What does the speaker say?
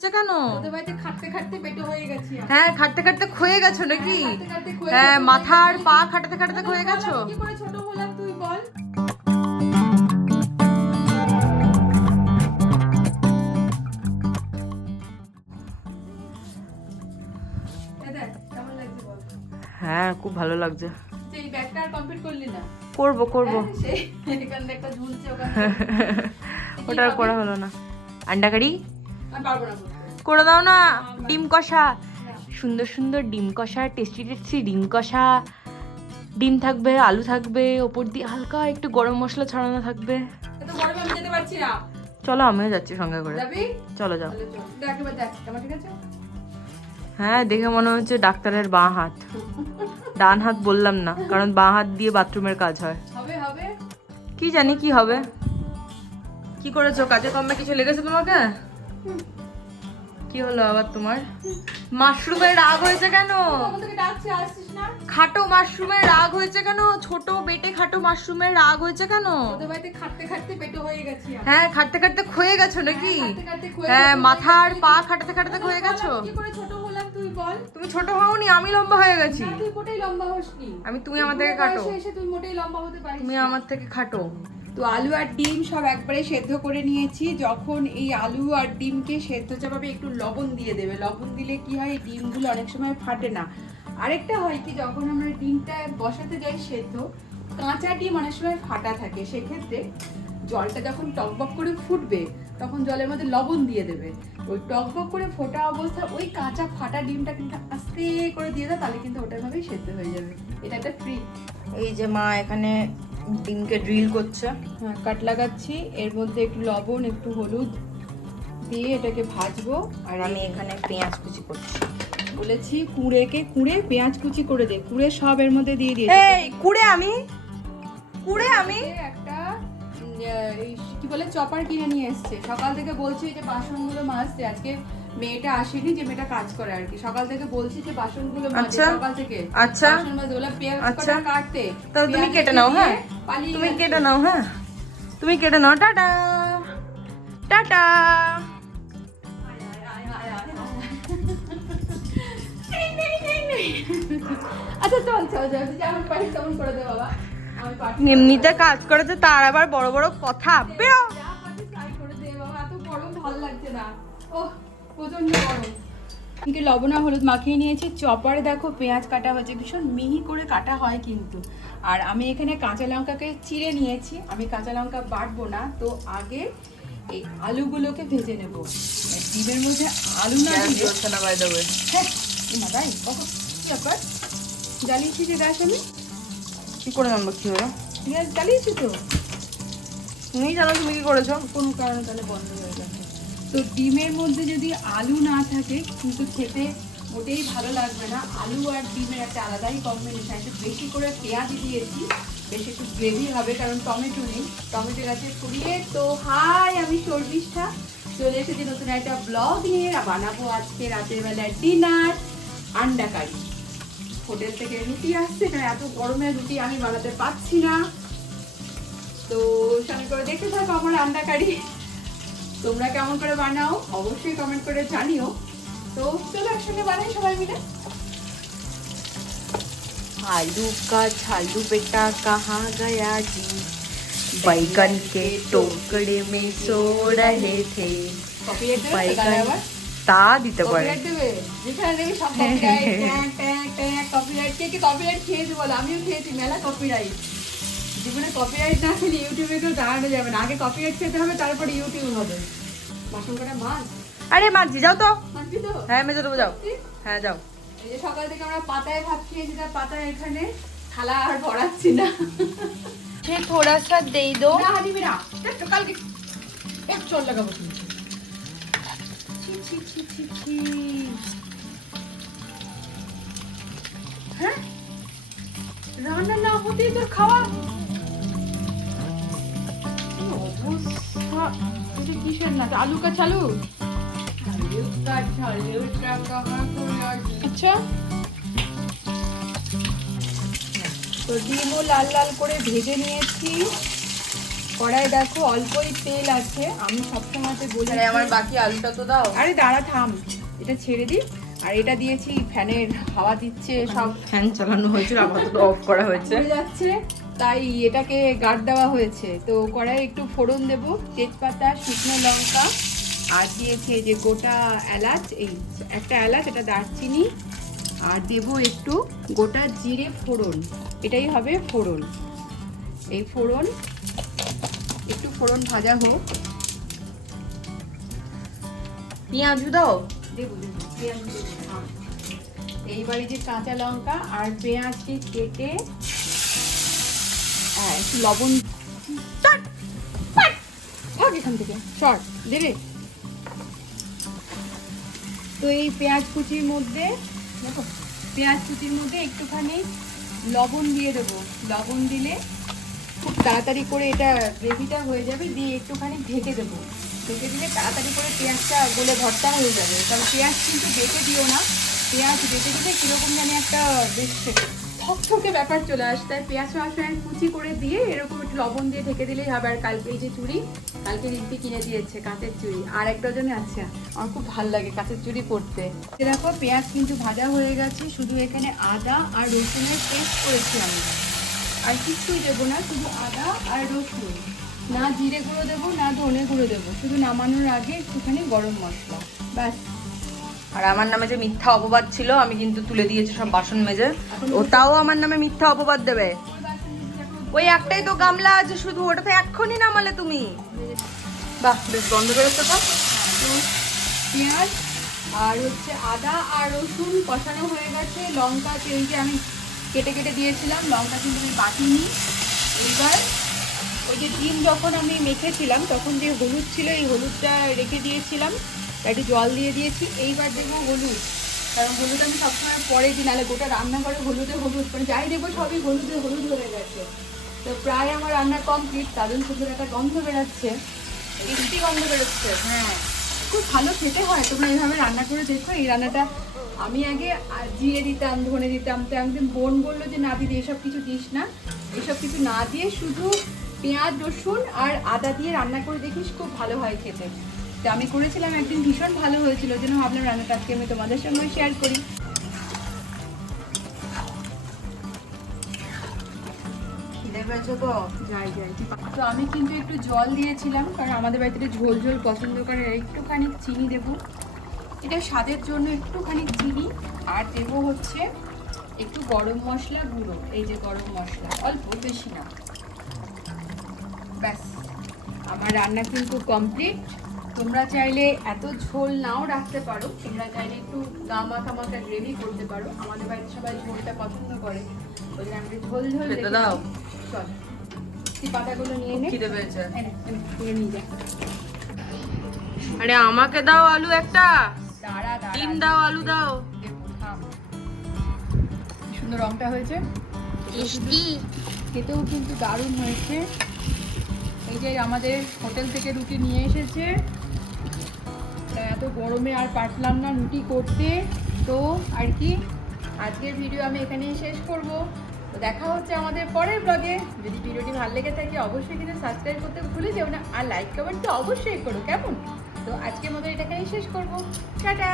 কেন? বাড়িতে খাটতে খাটতে হয়ে গেছি। হ্যাঁ খাটতে খাটতে ক্ষয়ে গেছো নাকি? হ্যাঁ, খাটতে খাটতে ক্ষয়ে হ্যাঁ গেছি। মাথা আর পা খাটাতে খাটাতে ক্ষয়ে গেছো? ছোট হলাম তুই বল? হ্যাঁ খুব ভালো লাগছে। করব করব। হ্যাঁ, ওটা আর করা হলো না। আন্ডা কারি? আমি পারব না। করে দাও না ডিম কষা। সুন্দর সুন্দর ডিম কষা টেস্টি টেস্টি ডিম কষা। ডিম থাকবে আলু থাকবে ওপর দিয়ে হালকা একটু গরম মশলা ছড়ানো থাকবে। চলো আমিও যাচ্ছি সঙ্গে করে। চলো যাও। হ্যাঁ দেখে মনে হচ্ছে ডাক্তারের বাঁ হাত। ডান হাত বললাম না কারণ বাঁ হাত দিয়ে বাথরুমের কাজ হয়। কি জানি কি হবে? কি করেছ? কাজে কমবে কিছু লেগেছে তোমাকে? কি হলো আবার তোমার? মাশরুমের রাগ হয়েছে কেন? খাটো মাশরুমের রাগ হয়েছে কেন? ছোট বেটে খাটো মাশরুমের রাগ হয়েছে কেন? খাটতে খাটতে পেটে হয়ে গেছি হ্যাঁ খাটতে খাটতে ক্ষয়ে গেছো নাকি হ্যাঁ গেছি। মাথা আর পা খাটতে খাটাতে ক্ষয়ে গেছো? কি করে ছোট হলাম তুই বল? তুমি ছোট হওনি আমি লম্বা হয়ে গেছি। তুই মোটেই লম্বা হসনি। আমি তুমি আমার থেকে খাটো। তুমি আমার থেকে খাটো। তো আলু আর ডিম সব একবারে সেদ্ধ করে নিয়েছি। যখন এই আলু আর ডিমকে সেদ্ধ চাপাবে একটু লবণ দিয়ে দেবে। লবণ দিলে কি হয় ডিমগুলো অনেক সময় ফাটে না। আরেকটা হয় কি, যখন আমরা ডিমটা বসাতে যাই সেদ্ধ, কাঁচা ডিম অনেক সময় ফাটা থাকে। সেক্ষেত্রে জলটা যখন টকবক করে ফুটবে, তখন জলের মধ্যে লবণ দিয়ে দেবে। ওই টকবক করে ফোটা অবস্থা, ওই কাঁচা ফাটা ডিমটা কিন্তু আস্তে করে দিয়ে দাও, তাহলে কিন্তু ওটার ভাবেই সেদ্ধ হয়ে যাবে। এটা একটা ফ্রি এই যে মা এখানে ডিমকে ড্রিল করছে। হ্যাঁ কাট লাগাচ্ছি। এর মধ্যে একটু লবণ একটু হলুদ দিয়ে এটাকে ভাজবো আর আমি এখানে পেঁয়াজ কুচি করছি। বলেছি কুড়েকে কুড়ে পেঁয়াজ কুচি করে দে। কুড়ে সব এর মধ্যে দিয়ে দিয়েছি। এই কুড়ে আমি? কুড়ে আমি? একটা কি বলে চপার কিনে নিয়ে এসছে। সকাল থেকে বলছি যে বাসনগুলো মাজতে আজকে মেয়েটা আসেনি যে মেয়েটা কাজ করে আর কি। সকাল থেকে বলছি যে বাসনগুলো আচ্ছা। সকাল থেকে আচ্ছা। বাসন পেঁয়াজ আচ্ছা। কাটতে তাহলে তুমি কেটে নাও হ্যাঁ? তুমি কেটে নাও হ্যাঁ? তুমি কেটে নাও টাটা। টাটা। আচ্ছা চল চল চল যেমন পারিস তেমন করে দে বাবা। এমনিতে কাজ করেছে তার আবার বড় বড় কথা। বেরো। করে দে বাবা। এত গরম ভালো লাগছে না। ওহ। প্রচণ্ড গরম। কিন্তু লবণ আর হলুদ মাখিয়ে নিয়েছি। চপারে দেখো পেঁয়াজ কাটা হয়েছে ভীষণ মিহি করে কাটা হয় কিন্তু। আর আমি এখানে কাঁচা লঙ্কাকে চিড়ে নিয়েছি। আমি কাঁচা লঙ্কা বাটবো না তো আগে এই আলুগুলোকে ভেজে নেব। আর ডিমের মধ্যে আলু না দিলে হ্যাঁ ভাই কখন কি ব্যাপার? জ্বালিয়েছি যে গ্যাস আমি। কি করে জানব কি হলো? গ্যাস জ্বালিয়েছি তো। তুমি জানো তুমি কি করেছ? কোনো কারণে তাহলে বন্ধ হয়ে গেছে তো ডিমের মধ্যে যদি আলু না থাকে, কিন্তু খেতে মোটেই ভালো লাগবে না। আলু আর ডিমের একটা আলাদাই কম্বিনেশন একটু বেশি করে পেঁয়াজ দিয়েছি, বেশ একটু গ্রেভি হবে, কারণ টমেটো নেই। টমেটো গাছে ছড়িয়ে তো হাই, আমি শর্মিষ্ঠা। চলে এসেছি নতুন একটা ব্লগ নিয়ে। বানাবো আজকে রাতের বেলায় ডিনার আন্ডা কারি। হোটেল থেকে রুটি আসছে না এত গরমে রুটি আমি বানাতে পারছি না। তো সঙ্গে করে দেখতে থাকো আমার আন্ডা কারি। তোমরা কেমন করে বানাও অবশ্যই কমেন্ট করে জানিও তো চলো একসঙ্গে বানাই সবাই মিলে आलू का छालू बेटा कहाँ गया जी बैगन के टोकरे में सो रहे थे কপিরাইট দেবে তো তাহলে बैगन আবার তা দিতে পারে কপিরাইট দেবে যেখানে দেখি সব কপিরাইট ট্যাং ট্যাং ট্যাং কপিরাইট কে কে কপিরাইট খেয়েছে বলো আমিও খেয়েছি মেলা কপিরাইট জীবনে কপিরাইট না খেলে ইউটিউবে কেউ দাঁড়ানো যাবে না। আগে কপিরাইট খেতে হবে তারপরে ইউটিউব হবে। বাসন কটা মাছ আরে মাঝি যাও তো। মাছবি তো? হ্যাঁ মেজে দেবো যাও। হ্যাঁ যাও। এই যে সকাল থেকে আমরা পাতায় ভাত খেয়েছি তার পাতায় এখানে থালা আর ভরাচ্ছি না। সে থোড়া সা দেই দো। না হাঁটিবি না দেখ তো কালকে এক চল লাগাবো তুমি ছি, ছি, ছি, ছি, ছি। হ্যাঁ? রান্না না হতেই তোর খাওয়া। অবস্থা এটা কিসের না আলু কা চালু আলু? কা আচ্ছা। তো ডিমও লাল লাল করে ভেজে নিয়েছি। কড়াই দেখো অল্পই তেল আছে। আমি সবসময়তে বলি আরে আমার বাকি আলুটা তো দাও। আরে দাঁড়া থাম। এটা ছেড়ে দিই। আর এটা দিয়েছি ফ্যানের হাওয়া দিচ্ছে সব। ফ্যান চালানো হয়েছিল আপাতত অফ করা হয়েছে। যাচ্ছে। তাই এটাকে গার্ড দেওয়া হয়েছে। তো কড়াই একটু ফোড়ন দেব, তেজপাতা, শুকনো লঙ্কা, আর দিয়েছে যে গোটা এলাচ, এই একটা এলাচ এটা দারচিনি, আর দেব একটু গোটা জিরে ফোড়ন। এটাই হবে ফোড়ন। এই ফোড়ন একটু ফোড়ন ভাজা হোক। পেঁয়াজু দাও দেবো পেঁয়াজ এইবারে যে কাঁচা লঙ্কা আর পেঁয়াজটি কেটে হ্যাঁ একটু লবণ থেকে দেবে তো এই পেঁয়াজ কুচির মধ্যে, দেখো, পেঁয়াজ কুচির মধ্যে একটুখানি লবণ দিয়ে দেবো। লবণ দিলে খুব তাড়াতাড়ি করে এটা গ্রেভিটা হয়ে যাবে, দিয়ে একটুখানি ঢেকে দেবো। ঢেকে দিলে তাড়াতাড়ি করে পেঁয়াজটা গলে ভর্তা হয়ে যাবে। কারণ পেঁয়াজ কিন্তু বেটে দিও না। পেঁয়াজ বেটে দিলে কীরকম জানি একটা বেশ থকথকে ব্যাপার চলে আসে। তাই পেঁয়াজ সবসময় কুচি করে দিয়ে এরকম একটু লবণ দিয়ে ঢেকে দিলেই হবে। আর কালকে এই যে চুড়ি কালকে রিম্পি কিনে দিয়েছে, কাঁচের চুড়ি আর এক ডজনে আছে। আমার খুব ভালো লাগে কাঁচের চুড়ি পরতে দেখো, পেঁয়াজ কিন্তু ভাজা হয়ে গেছে। শুধু এখানে আদা আর রসুনের পেস্ট করেছি আমি। আর কিছুই দেবো না, শুধু আদা আর রসুন। না জিরে গুঁড়ো দেবো, না ধনে গুঁড়ো দেবো। শুধু নামানোর আগে একটুখানি গরম মশলা। ব্যাস। আর আমার নামে যে মিথ্যা অপবাদ ছিল, আমি কিন্তু তুলে দিয়েছি সব বাসন মেজে। ওটাও আমার নামে মিথ্যা অপবাদ দেবে। ওই একটাই তো গামলা আছে শুধু ওটা তো এক্ষুনি নামালে তুমি। বাহ, বেশ বন্ধ বেরোচ্ছে তো। পেঁয়াজ, আর হচ্ছে আদা আর রসুন কষানো হয়ে গেছে। লঙ্কা তেল যে আমি কেটে কেটে দিয়েছিলাম, লঙ্কা কিন্তু আমি বাটিনি। এইবার ওই যে ডিম যখন আমি মেখেছিলাম, তখন যে হলুদ ছিল, এই হলুদটা রেখে দিয়েছিলাম। একটু জল দিয়ে দিয়েছি। এইবার দেখব হলুদ। কারণ হলুদ আমি সবসময় পরে দিই, নাহলে গোটা রান্নাঘরে হলুদে হলুদ। মানে যাই দেবো সবই হলুদে হলুদ হয়ে গেছে। তো প্রায় আমার রান্না কমপ্লিট তাদের সুন্দর একটা গন্ধ বেরোচ্ছে। মিষ্টি গন্ধ বেরোচ্ছে। হ্যাঁ। খুব ভালো খেতে হয়। তোমরা এইভাবে রান্না করে দেখো। এই রান্নাটা আমি আগে জিরে দিতাম, ধনে দিতাম। তো একদিন বোন বলল যে, না দিদি, এসব কিছু দিস না। এসব কিছু না দিয়ে শুধু পেঁয়াজ, রসুন আর আদা দিয়ে রান্না করে দেখিস, খুব ভালো হয় খেতে। তো আমি করেছিলাম একদিন ভীষণ ভালো হয়েছিল যেন ভাবলাম রান্নাটা আজকে আমি তোমাদের সঙ্গে শেয়ার করি। তো? আমি কিন্তু একটু জল দিয়েছিলাম কারণ আমাদের বাড়িতে ঝোল ঝোল পছন্দ করে একটুখানি চিনি দেব। এটা স্বাদের জন্য একটুখানি চিনি আর দেব হচ্ছে একটু গরম মশলা গুঁড়ো এই যে গরম মশলা অল্প বেশি না। ব্যাস আমার রান্না কিন্তু কমপ্লিট তোমরা চাইলে এত ঝোল নাও রাখতে পারো তোমরা চাইলে একটু গামাখা মাখা গ্রেভি করতে পারো। আমাদের বাড়িতে সবাই ঝোলটা পছন্দ করে। ওই জন্য আমি ঝোল ঝোল দাও। চল। তুই পাতাগুলো নিয়ে নে। খিদে পেয়েছে। এনে, এনে, নিয়ে যা। আরে আমাকে দাও আলু একটা। দাঁড়া দাঁড়া। ডিম দাও আলু দাও। সুন্দর রংটা হয়েছে। খেতেও কিন্তু দারুণ হয়েছে। এই যে আমাদের হোটেল থেকে রুটি নিয়ে এসেছে। এত গরমে আর পারলাম না রুটি করতে। তো আর কি, আজকের ভিডিও আমি এখানেই শেষ করব। তো দেখা হচ্ছে আমাদের পরের ব্লগে যদি ভিডিওটি ভালো লেগে থাকে, অবশ্যই কিন্তু সাবস্ক্রাইব করতে ভুলে যেও না। আর লাইক কমেন্ট তো অবশ্যই করো, কেমন? তো আজকের মতো এটাকেই শেষ করব। টাটা!